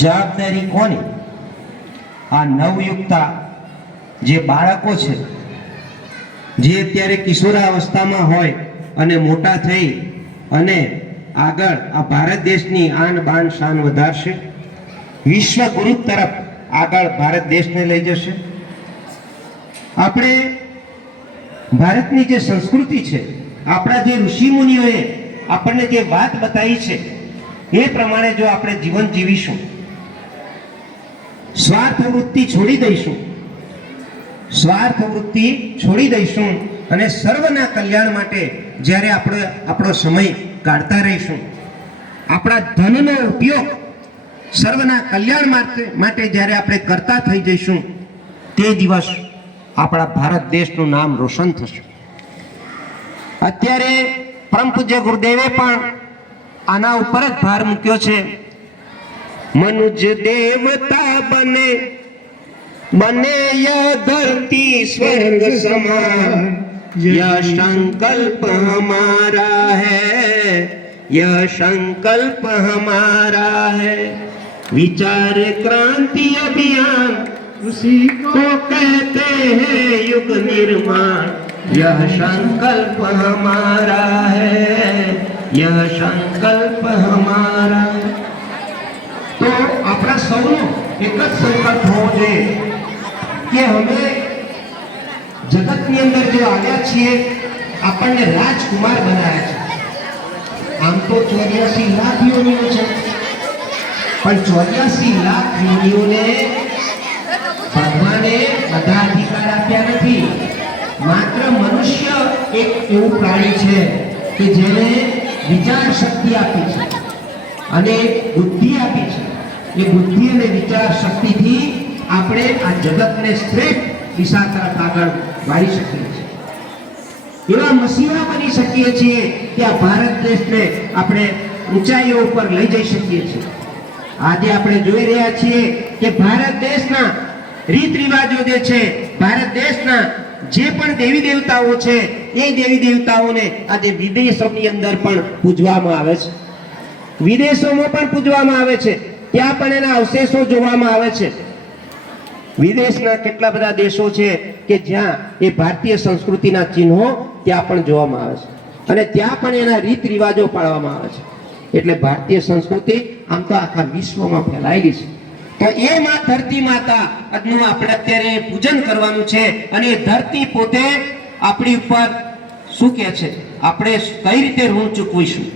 જવાબદારી કોની? આ નવયુક્તા જે બાળકો છે, જે અત્યારે કિશોરાવસ્થામાં હોય અને મોટા થઈ અને આગળ આ ભારત દેશની આન બાન શાન વધારશે, વિશ્વ ગુરુ તરફ આગળ ભારત દેશને લઈ જશે. આપણે ભારતની જે સંસ્કૃતિ છે, આપણા જે ઋષિ મુનિઓએ આપણને જે વાત બતાવી છે એ પ્રમાણે જો આપણે જીવન જીવીશું, સ્વાર્થ વૃત્તિ છોડી દઈશું, સ્વાર્થ વૃત્તિ છોડી દઈશું અને સર્વના કલ્યાણ માટે જ્યારે આપણે આપણો સમય કાઢતા રહીશું, આપણા ધનનો ઉપયોગ સર્વના કલ્યાણ માટે જ્યારે આપણે કરતા થઈ જઈશું, તે દિવસ આપણા ભારત દેશનું નામ રોશન થશે. અત્યારે પરમ પૂજ્ય ગુરુદેવે પણ આના ઉપર જ ભાર મૂક્યો છે. મનુજ દેવતા બને बने यह धरती स्वर्ग समान, यह संकल्प हमारा है, यह संकल्प हमारा है. विचार क्रांति अभियान उसी को कहते हैं युग निर्माण, यह संकल्प हमारा है, यह संकल्प हमारा. तो अपना सौनो एक જ સંકલ્પ હોવો જોઈએ કે અમે જગતની અંદર જો આવ્યા છીએ, આપણને રાજકુમાર બનાવ્યા છે. આમ તો 84 લાખ યોનિઓ છે, પણ 84 લાખ યોનિઓને ભગવાને બધા અધિકાર આપ્યા નથી. માત્ર મનુષ્ય એક એવું પ્રાણી છે કે જેને વિચાર શક્તિ આપી છે અને બુદ્ધિ આપી છે. એ બુદ્ધિ અને વિચાર શક્તિથી આપણે આ જગતને શ્રેષ્ઠ દિશા તરફ આગળ વાળી શકીએ છીએ. એવા મસીહા બની શકીએ છીએ કે આ ભારત દેશને આપણે ઊંચાઈઓ ઉપર લઈ જઈ શકીએ છીએ. આજે આપણે જોઈ રહ્યા છીએ કે ભારત દેશના રીત રિવાજો જે છે, ભારત દેશના જે પણ દેવી દેવતાઓ છે, એ દેવી દેવતાઓને આજે વિદેશોની અંદર પણ પૂજવામાં આવે છે. વિદેશોમાં પણ પૂજવામાં આવે છે, ત્યાં પણ એના અવશેષો જોવામાં આવે છે. વિદેશના કેટલા બધા દેશો છે કે જ્યાં એ ભારતીય સંસ્કૃતિના ચિહ્નો ત્યાં પણ જોવામાં આવે છે અને ત્યાં પણ એના રીત રિવાજો પાળવામાં આવે છે. એટલે ભારતીય સંસ્કૃતિ આમ તો આખા વિશ્વમાં ફેલાયેલી છે. તો એ માં ધરતી માતા આજનું આપણે અત્યારે પૂજન કરવાનું છે અને એ ધરતી પોતે આપણી ઉપર શું કહે છે, આપણે કઈ રીતે ઋણ ચૂકવીશું.